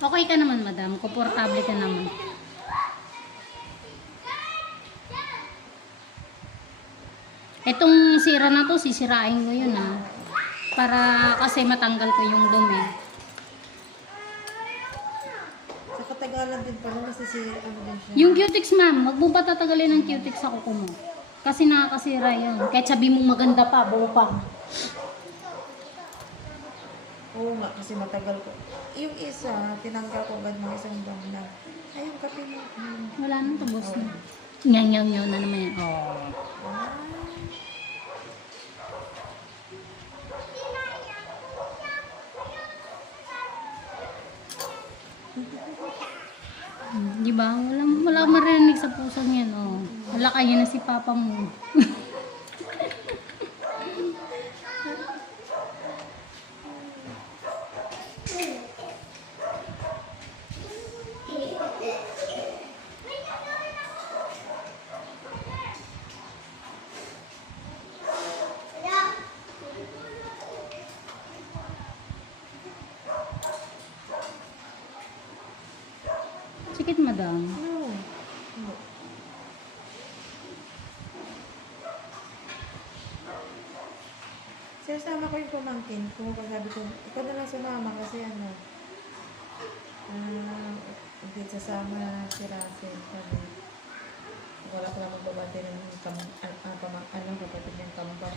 Okay ka naman, madam. Komportable ka naman. Itong sira na to, sisirain ko yun ah. Para kasi matanggal ko yung dumi. Sa katagalan din pala, nasisira ano din siya. Yung cutex ma'am, wag mo pa tatagalin ng cutex sa kuko mo. Kasi nakakasira yun. Kahit sabi mong maganda pa, buo pa. Oo nga, kasi matagal ko. Yung isa, tinanggal ko agad mga isang buwan na. Ay, yung kape mo. Hmm. Wala nang tubos na. Nyaw-nyaw-nyaw na naman yan. Oh. Ah. Di ba? Wala, wala marinig sa puso niyan. Oh. Wala kayo na si papa mo. Sikit, madam. No. No. Sinasama ko yung pamangkin ko. Sabi ko, ikaw na lang sumama kasi ano, ah, hindi sasama si Russell. Sabi, wala ko lang magbabante ng kam, ah, ah, pamang, ano, kapatid ng kamba.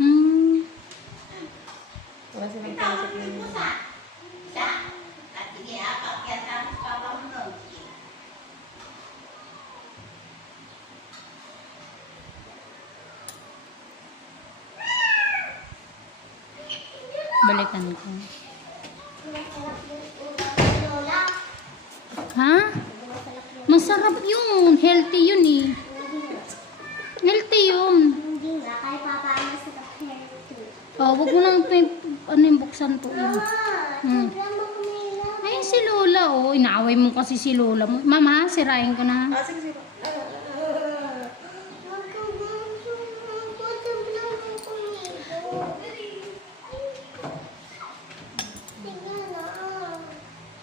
Hmm. Wala silang pasok na yun. Balikan ko. Ha? Masarap yun. Healthy yun eh. Healthy yun. Hindi nga, kay Papa ang masarap healthy. Oh, wag mo ito- ano yung buksan to. Yun. Hmm. Wala mo kumilang. Ay, si Lola, oh. Inaaway mo kasi si Lola mo. Mama, sirain ko na. Ah, sige, sige. Ah, ah, ah. Huwag kang gusto. Huwag kang lang ng kumilang. Sige na.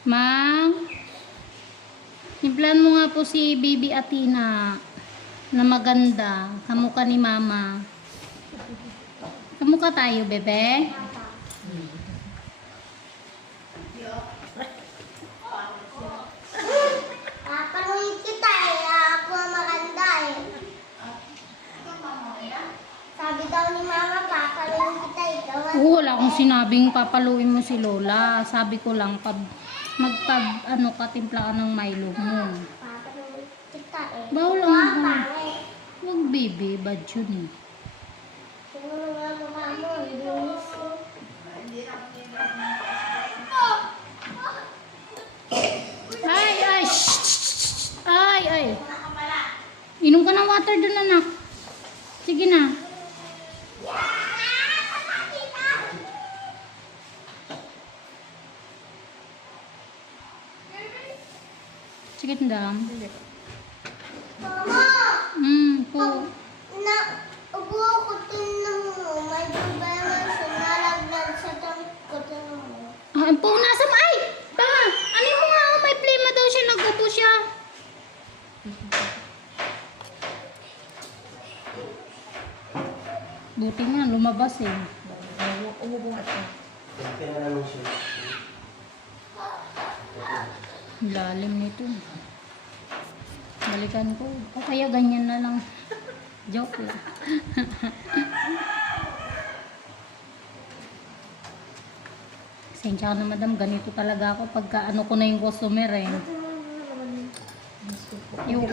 Mang, implan mo nga po si Baby Atina na maganda. Kamukha ni Mama. Kamukha tayo, bebe. Papaluin kita eh. Ako maganda eh. Sabi daw ni Mama, papaluin kita. Ikaw Oo, wala akong sinabing papaluin mo si Lola. Sabi ko lang, pag magpag, ano, katimpla ka ng Milo mo. Bawal Ikaw ang ang ano. pangit. Huwag baby, bad yun eh. Mo, eh. Ay, ay, shh, shh, shh. ay, ay. Inom ka ng water doon, anak. Sige na. Hindi. Mama! Hmm, po. Na, upo ako tinan mo. May problema sa nalaglag sa tangkotin mo. Ah, po, nasa mo. Ay! Tama! Ano mo nga? oh, May plema daw siya. Nag-upo siya. Buti nga, lumabas eh. Umu- Umubungat ka. Lalim nito. Balikan ko. O kaya ganyan na lang. Joke lang. Sensya ka na madam, ganito talaga ako pagka ano ko na yung customer eh. Yung-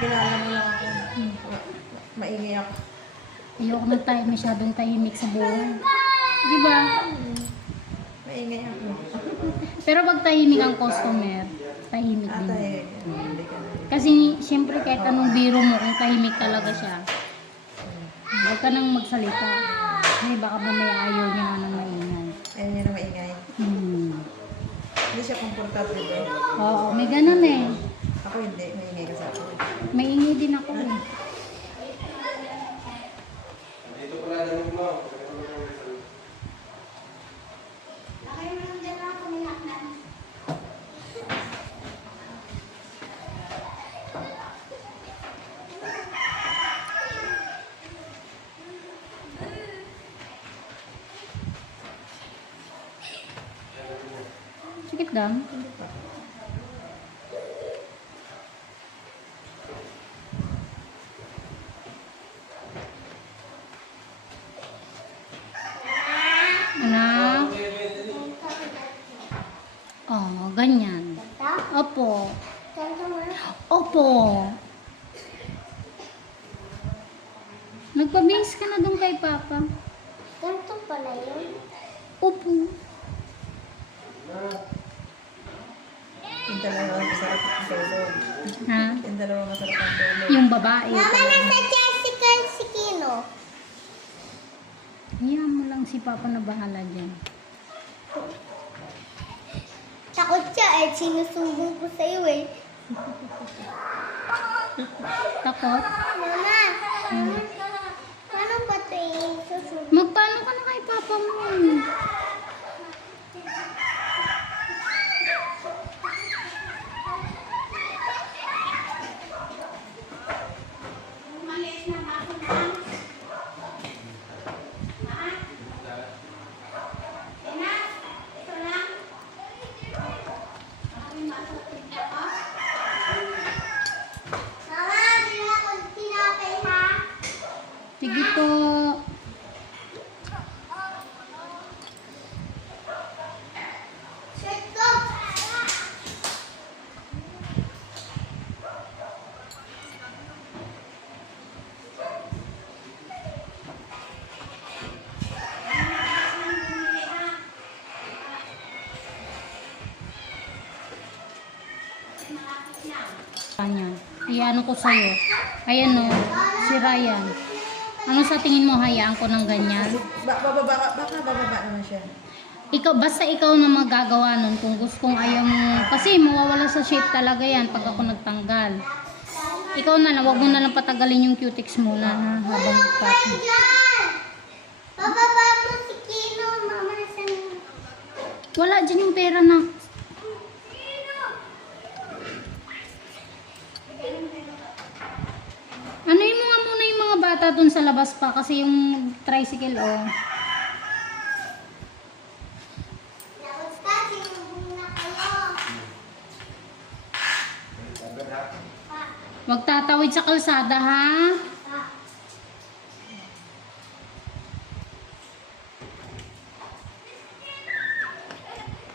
kilala mo lang ako. Ma- Maingay ako. Ayoko na tayo masyadong tahimik sa buhay. Di ba? Maingay ako. Pero pag tahimik ang customer, tahimik din. Ka na. Kasi siyempre kahit anong biro mo, kung tahimik talaga siya, huwag ka nang magsalita. Ay, baka mamaya ayaw niya nga ng maingay. Ayaw niya na maingay. Hmm. Hindi siya komportable doon. Oo, may ganun eh. Ako hindi, maingay kasi ako. Maingay din ako eh. Dito pala namin mo. Laki mo lang dyan ako, minaknan. Sikit lang. Hindi pa. Anak. Oh, ganyan. Opo. Opo. Nagpabihis ka na doon kay Papa. Ganito pala yun. Opo. Yung dalawa masarap ang tulog. Ha? Yung dalawa masarap ang tulog. Yung babae. Mama, nasa Jessica si Kino. Hayaan mo lang si Papa na bahala dyan. Takot siya eh. Sinusumbong ko sa'yo eh. Takot? Mama, mama, paano ba ito yung susumbong? Magpaano ka na kay Papa mo? Mama, bila ko tinapay ha? Sige po. Shirt ko. Kanya. Iano ko sa'yo. Ayan no, si Ryan. Ano sa tingin mo, hayaan ko ng ganyan? Ba bababa, baka bababa naman siya. Ikaw, basta ikaw na magagawa nun kung gusto kong ayaw mo. Kasi mawawala sa shape talaga yan pag ako nagtanggal. Ikaw na lang, wag mo na lang patagalin yung cutex muna ha, habang. Diyan! Bababa mo si Kino, mama, Wala dyan yung pera na. Ano yung mga muna bata dun sa labas pa kasi yung tricycle oh. Dapat ka, sinumbong na kayo. Agad ha? Wag tatawid sa kalsada ha. Pa.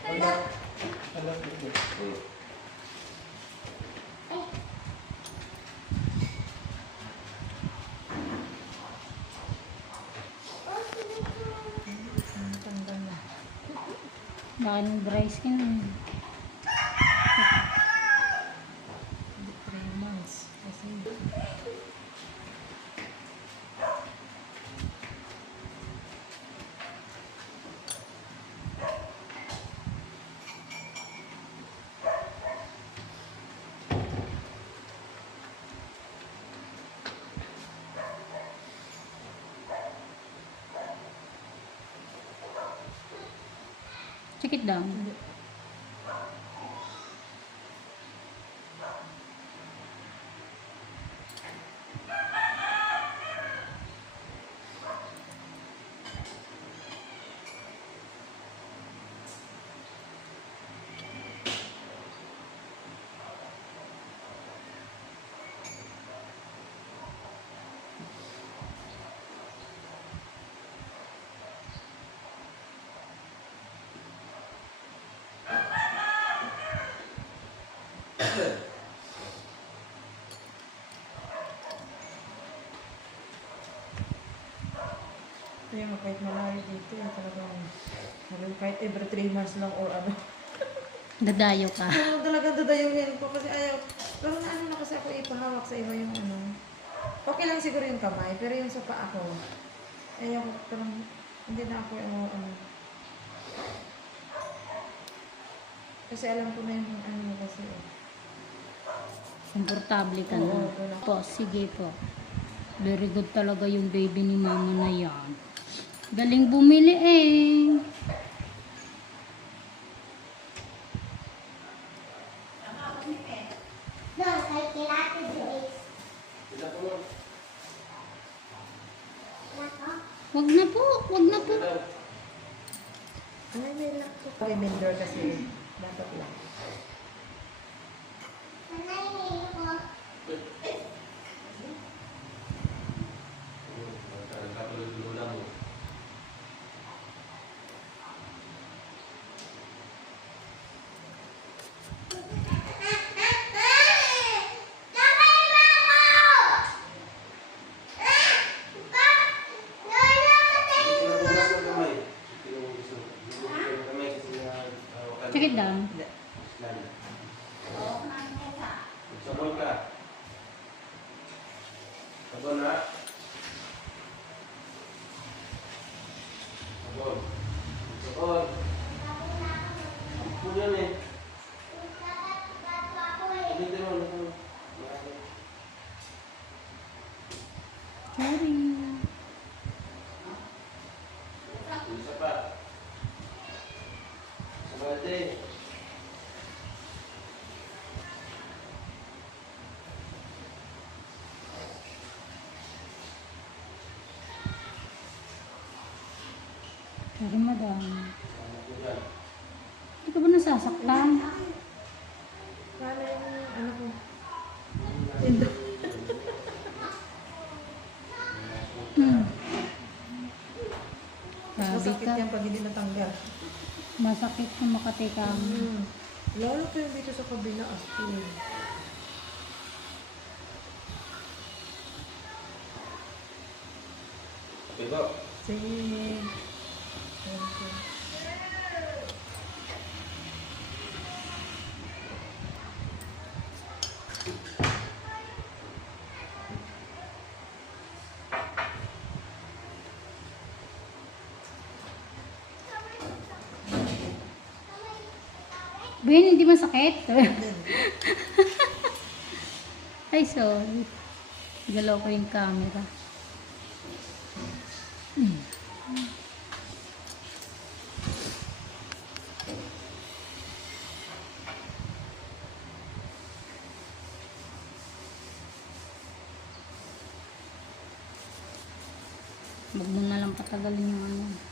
Wala. Wala dito. Hmm. Ang tanggal na. Baka ng dry skin. It down. Ito yung kahit malayo dito, yung talagang kahit every three months lang or ano. Dadayo ka. Ano talaga dadayuhin ko kasi ayaw. Pero na ano na kasi ako ipahawak sa iba yung ano. Okay lang siguro yung kamay, pero yung sa paa ko, ayaw ko parang hindi na ako ano, ano. Kasi alam ko na yung ano kasi. eh. Komportable ka na. Oo, wala. Po, sige po. Very good talaga yung baby ni mama na yan. Galing bumili eh. Po. Wag na po, wag na po. Ay, laptop. Okay, vendor kasi. Dapat lang. Nanay ko. Nagkatulog yung ulam mo. Kamay mo ako! Lola, patay Pinuhugas ng kamay. Pinuhugas ng pinuhugas ng kamay kasi na hawakan. Check it down. Lalo. Sabon ka. Sabon ha. Sabon. Sabon. Ano yan eh? Gamitin mo. ano? Marami. Sorry. Isa pa. Sa balde. Sorry, madam. Hindi ka ba nasasaktan? Paano yung ano ko? Indo. Grabe Masakit yan pag hindi natanggal. Masakit kung makatikam. Hmm. Lalo yung dito sa kabila, astin. Okay po. Sige. Ben, hindi masakit. Ay, sorry. Galaw ko yung camera. Hmm. Huwag mo na lang patagalin yung ano.